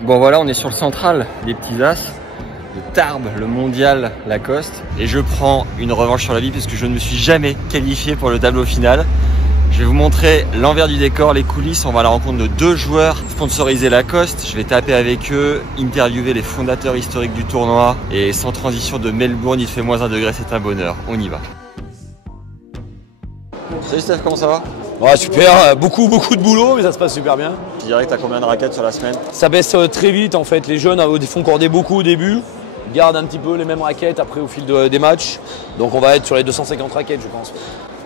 Bon voilà, on est sur le central des petits as de Tarbes, le mondial Lacoste. Et je prends une revanche sur la vie puisque je ne me suis jamais qualifié pour le tableau final. Je vais vous montrer l'envers du décor, les coulisses. On va à la rencontre de 2 joueurs sponsorisés Lacoste. Je vais taper avec eux, interviewer les fondateurs historiques du tournoi. Et sans transition de Melbourne, il fait -1 degré, c'est un bonheur. On y va. Salut Steph, comment ça va? Ouais, super, beaucoup de boulot, mais ça se passe super bien. Tu dirais que tu as combien de raquettes sur la semaine? Ça baisse très vite en fait, les jeunes font corder beaucoup au début, gardent un petit peu les mêmes raquettes après au fil des matchs. Donc on va être sur les 250 raquettes je pense.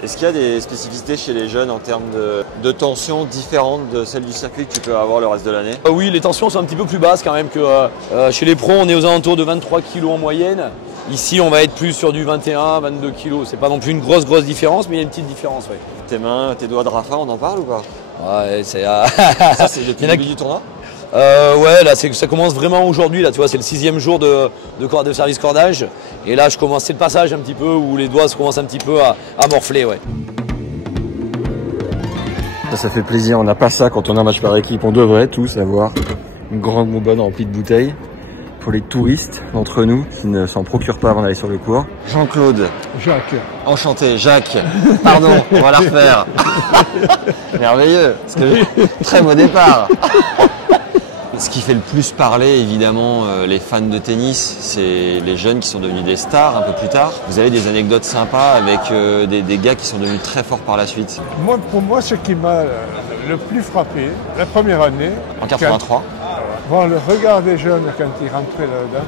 Est-ce qu'il y a des spécificités chez les jeunes en termes de tension différentes de celles du circuit que tu peux avoir le reste de l'année? Oui, les tensions sont un petit peu plus basses quand même que chez les pros, on est aux alentours de 23 kg en moyenne. Ici, on va être plus sur du 21, 22 kg. C'est pas non plus une grosse différence, mais il y a une petite différence. Ouais. Tes mains, tes doigts de Rafa, on en parle ou pas? Ouais, c'est... Ça, c'est depuis le début du tournoi? Ouais, là, ça commence vraiment aujourd'hui. Là, tu vois, c'est le 6e jour de service cordage. Et là, c'est le passage un petit peu où les doigts commencent un petit peu à morfler. Ouais. Ça fait plaisir. On n'a pas ça quand on a un match par équipe. On devrait tous avoir une grande bonbonne remplie de bouteilles. Pour les touristes d'entre nous qui ne s'en procurent pas avant d'aller sur le cours. Jean-Claude. Jacques. Enchanté. Jacques. Pardon, on va la refaire. Merveilleux. Parce que très beau départ. Ce qui fait le plus parler, évidemment, les fans de tennis, c'est les jeunes qui sont devenus des stars un peu plus tard. Vous avez des anecdotes sympas avec des gars qui sont devenus très forts par la suite? Pour moi, ce qui m'a le plus frappé, la première année... En 83. Voir le regard des jeunes quand ils rentraient là-dedans,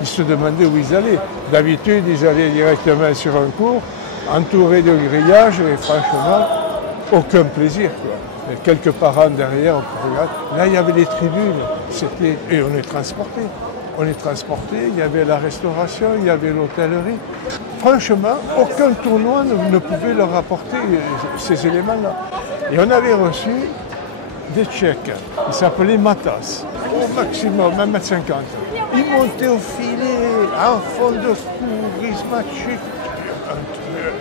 ils se demandaient où ils allaient. D'habitude, ils allaient directement sur un cours, entourés de grillages, et franchement, aucun plaisir, quoi. Et quelques parents derrière, on regarde. Là, il y avait les tribunes, et on est transportés. On est transportés, il y avait la restauration, il y avait l'hôtellerie. Franchement, aucun tournoi ne pouvait leur apporter ces éléments-là. Et on avait reçu des Tchèques, ils s'appelaient Matas, au maximum 1,50 m. Ils montaient au filet, en fond de cours, ils se matchaient,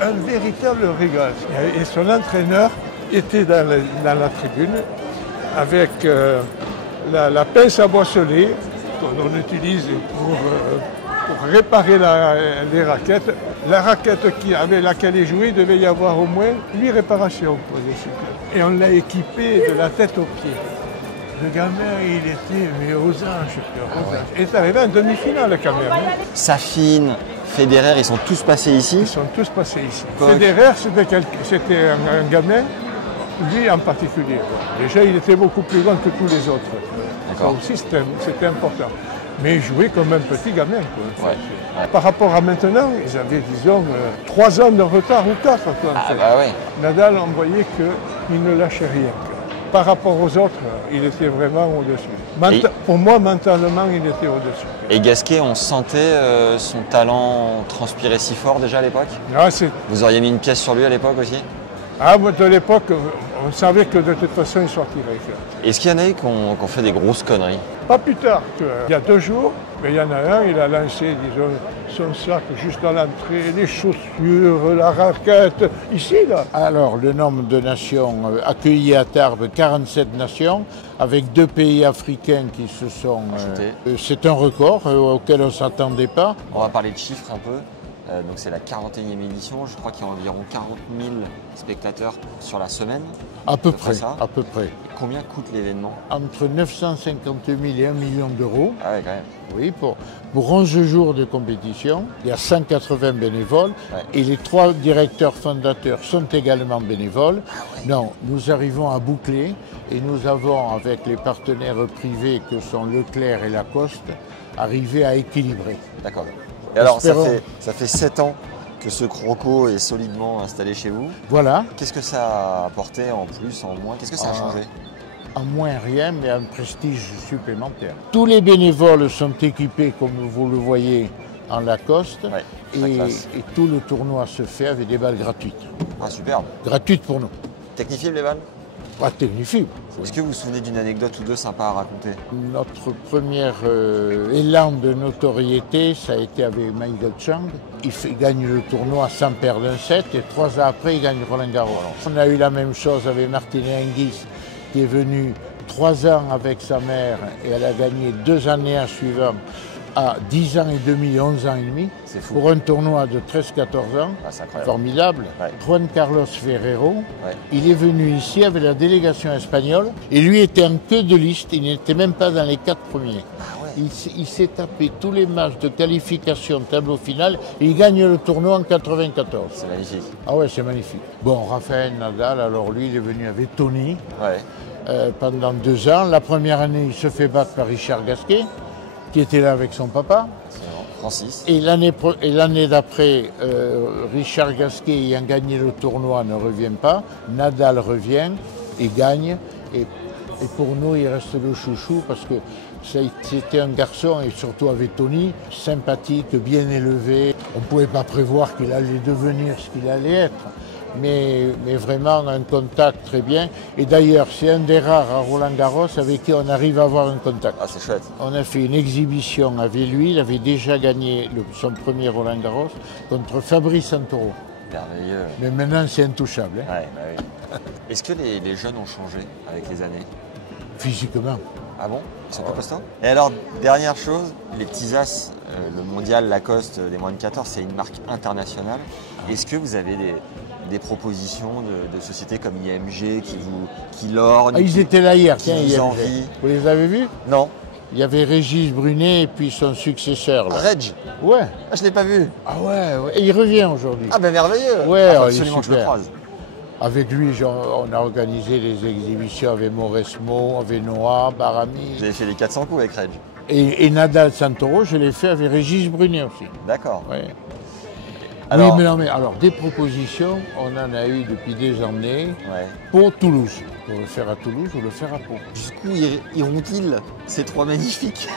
un véritable régal. Et son entraîneur était dans la tribune avec la pince à boisseler qu'on utilise pour réparer les raquettes. La raquette avec laquelle il jouait, il devait y avoir au moins 8 réparations pour les cycles. Et on l'a équipé de la tête aux pieds. Le gamin, il était aux anges. Il est arrivé en demi-finale quand même. Safin, Federer, ils sont tous passés ici? Ils sont tous passés ici. Federer, c'était un gamin, lui en particulier. Déjà, il était beaucoup plus grand que tous les autres. Ça aussi, c'était important. Mais il jouait comme un petit gamin. Quoi. Ouais. Par rapport à maintenant, ils avaient, disons, 3 ans de retard ou 4. Quoi, bah ouais. Nadal, on voyait qu'il ne lâchait rien. Quoi. Par rapport aux autres, il était vraiment au-dessus. Pour moi, mentalement, il était au-dessus. Et Gasquet, on sentait son talent transpirer si fort déjà à l'époque? Vous auriez mis une pièce sur lui à l'époque aussi? Ah, de l'époque, on savait que de toute façon, il sortirait. Est-ce qu'il y en a qui ont fait des grosses conneries? Pas plus tard. Il y a 2 jours, mais il y en a un, il a lancé, disons, son sac juste dans l'entrée, les chaussures, la raquette, ici, là. Alors, le nombre de nations accueillies à Tarbes, 47 nations, avec 2 pays africains qui se sont... c'est un record auquel on ne s'attendait pas. On va parler de chiffres un peu. Donc c'est la 41e édition, je crois qu'il y a environ 40 000 spectateurs sur la semaine. À peu près, à peu près. Et combien coûte l'événement? Entre 950 000 et 1 million d'euros. Ah ouais, quand même. Oui, pour 11 jours de compétition, il y a 180 bénévoles et les 3 directeurs fondateurs sont également bénévoles. Non, nous arrivons à boucler et nous avons, avec les partenaires privés que sont Leclerc et Lacoste, arrivé à équilibrer. D'accord. Et alors, ça fait 7 ans que ce croco est solidement installé chez vous. Voilà. Qu'est-ce que ça a apporté en plus, en moins? Qu'est-ce que ça a changé? En moins rien, mais un prestige supplémentaire. Tous les bénévoles sont équipés, comme vous le voyez, en Lacoste. Et tout le tournoi se fait avec des balles gratuites. Ah, superbe. Gratuites pour nous. Technifiable les balles? Pas technifiable. Est-ce que vous vous souvenez d'une anecdote ou 2 sympa à raconter? Notre premier élan de notoriété, ça a été avec Michael Chang. Il gagne le tournoi sans perdre un set et 3 ans après, il gagne Roland Garros. On a eu la même chose avec Martina Hingis qui est venu 3 ans avec sa mère et elle a gagné 2 années à suivant à 10 ans et demi, 11 ans et demi. C'est fou. Pour un tournoi de 13-14 ans. Ah, c'est incroyable. Formidable. Ouais. Juan Carlos Ferrero, Ouais. il est venu ici avec la délégation espagnole et lui était en queue de liste, il n'était même pas dans les 4 premiers. Ah ouais. Il s'est tapé tous les matchs de qualification tableau final et il gagne le tournoi en 94. C'est magnifique. Ah ouais, c'est magnifique. Bon, Rafael Nadal, alors lui, il est venu avec Tony Ouais. pendant 2 ans. La première année, il se fait battre par Richard Gasquet, qui était là avec son papa. Francis. Et l'année d'après, Richard Gasquet ayant gagné le tournoi ne revient pas. Nadal revient et gagne. Et pour nous, il reste le chouchou parce que c'était un garçon, et surtout avec Tony, sympathique, bien élevé. On ne pouvait pas prévoir qu'il allait devenir ce qu'il allait être. Mais vraiment un contact très bien. Et d'ailleurs, c'est un des rares à Roland-Garros avec qui on arrive à avoir un contact. Ah, c'est chouette. On a fait une exhibition avec lui, il avait déjà gagné son premier Roland-Garros contre Fabrice Santoro. Merveilleux. Mais maintenant, c'est intouchable, hein, Ouais, bah oui. Est-ce que les jeunes ont changé avec les années? physiquement. Ah bon? Ils sont plus costauds? Et alors, dernière chose, les petits as, le mondial Lacoste des moins de 14, c'est une marque internationale. Est-ce que vous avez des propositions de sociétés comme IMG qui lorgnent? Ah, ils étaient là hier, qui tiens, vous hier. envient? Vous les avez vus? Non. Il y avait Régis Brunet et puis son successeur. Là. Reg? Ouais. Ah, je l'ai pas vu. Ah ouais, ouais. Et il revient aujourd'hui. Ah ben merveilleux. Ouais, Ah, faut il est absolument que je le super. croise. Avec lui, on a organisé des exhibitions avec Mauresmo, avec Noah, Barami. Vous avez fait les 400 coups avec Reg. Et Nadal Santoro, je l'ai fait avec Régis Brunet aussi. D'accord. Ouais. Alors- Oui, mais non, mais alors des propositions, on en a eu depuis des années Ouais. pour Toulouse. Pour le faire à Toulouse ou le faire à Pau. Jusqu'où iront-ils ces trois magnifiques?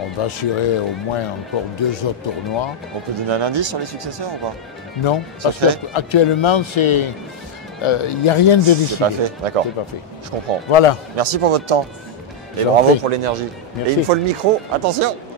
On va assurer au moins encore 2 autres tournois. On peut donner un indice sur les successeurs ou pas? Non, parce fait qu'actuellement, il n'y a rien de décidé. C'est pas fait, d'accord. C'est pas fait. Je comprends. Voilà. Merci pour votre temps. Et Je vous en bravo prie. pour l'énergie. Merci. Et il me faut le micro. Attention!